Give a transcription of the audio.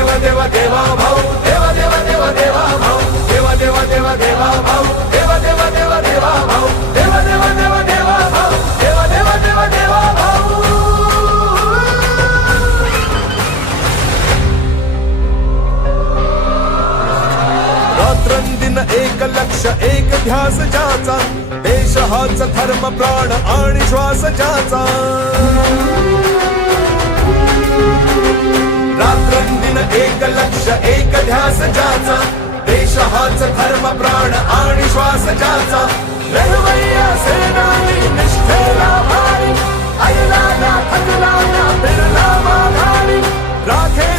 देवा देवा देवा भाऊ देवा देवा देवा देवा भाऊ देवा देवा देवा देवा भाऊ देवा देवा देवा देवा भाऊ देवा देवा देवा देवा भाऊ देवा देवा देवा देवा भाऊ रात्रंदिन एक लक्ष एक ध्यास ज्याचा देश हाच धर्म प्राण आणि श्वास ज्याचा रात्रंदिन एक लक्ष एक ध्यास ज्याचा देश हाच धर्म प्राण आणि श्वास ज्याचा लढवय्या सेनानी निष्ठेला भारी ऐला ना थकला ना फिरला माघारी राखे